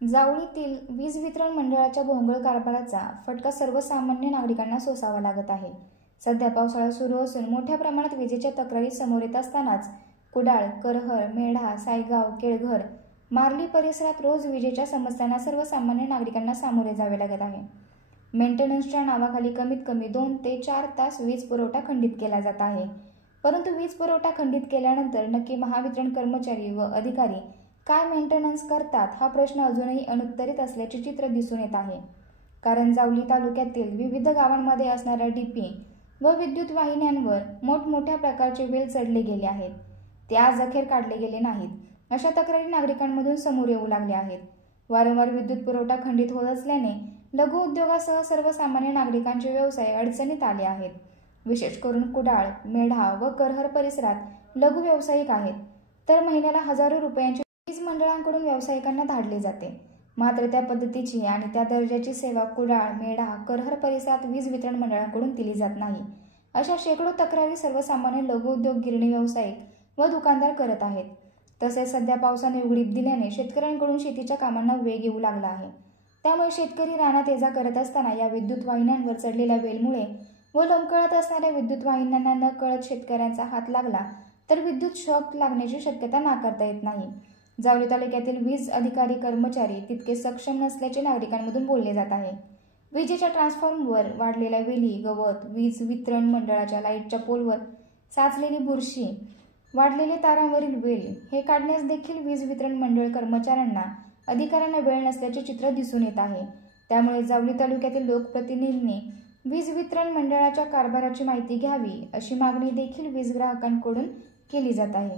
जावळीतील वीज वितरण मंडळाच्या भोंगळ कारभाराचा फटका सर्वसामान्य नागरिकांना सोसावा लागत आहे। सध्या पावसाळा सुरू असून मोठ्या प्रमाणात विजेच्या तक्रारी समोर येत असतानाच कुडाळ, करहर, मेढा, सायगाव, केळघर, मार्ली परिसरात रोज विजेच्या समस्यांना सर्वसामान्य नागरिकांना सामोरे जावे लागत आहे। मेंटेनन्सच्या नावाखाली कमीत कमी 2 ते 4 तास वीज पुरवठा खंडित केला जात आहे। परंतु वीज पुरवठा खंडित केल्यानंतर नक्की महावितरण कर्मचारी व अधिकारी काय मेंटेनन्स करतात हा प्रश्न अजूनही अनुत्तरित असल्याचे चित्र दिसून येत आहे। कारण जावली तालुक्यातील विविध गावांमध्ये असणाऱ्या डीपी व विद्युत वाहिन्यांवर मोठमोठ्या प्रकारचे वेल चढले गेले आहेत, ते आज अखेर काढले गेले नाहीत अशा तक्रारी नागरिकांमधून समोर येऊ लागल्या आहेत। वारंवार विद्युत पुरवठा खंडित होत असल्याने लघु उद्योगासह सर्वसामान्य नागरिकांचे व्यवसाय अडचणीत आले आहेत। विशेष करून कुडाळ, मेढा व करहर परिसरात लघु व्यावसायिक आहेत, तर महिन्याला हजारो रुपयांची वीज मंडळांकडून व्यावसायिकांना धाडली जाते। मात्र त्या पद्धतीची आणि त्या दर्जाची सेवा कुडाळ, मेढा, करहर परिसरात वीज वितरण मंडळांकडून दिली जात नाही। अशा शेकडो तक्रारी सर्वसामान्य लघु उद्योग, गिरणी व्यावसायिक व दुकानदार करत आहेत। तसेच सध्या पावसाने उघडीप दिल्याने शेतकऱ्यांकडून शेतीच्या कामांना वेग येऊ लागला आहे। त्यामुळे शेतकरी रानात ये-जा करत असताना या विद्युत वाहिन्यांवर चढलेल्या वेलमुळे व लोंबकळत असणाऱ्या विद्युत वाहिन्यांना न कळत शेतकऱ्यांचा हात लागला तर विद्युत शॉक लागण्याची शक्यता नाकारता येत नाही। जावली तालुक्यातील वीज अधिकारी कर्मचारी तितके सक्षम नसल्याचे नागरिकांमधून बोलले जात आहे। विजेच्या ट्रान्सफॉर्मरवर वाढलेल्या वेली, गवत, वीज वितरण मंडळाच्या लाईटच्या पोलवर साचलेली बुरशी, वाढलेले तारांवरील वेल हे काढण्यास देखील वीज वितरण मंडळ कर्मचाऱ्यांना, अधिकाऱ्यांना वेळ नसल्याचे चित्र दिसून येत आहे। त्यामुळे जावली तालुक्यातील लोकप्रतिनिधींनी वीज वितरण मंडळाच्या कारभाराची माहिती घ्यावी अशी मागणी देखील वीज ग्राहकांकडून केली जात आहे।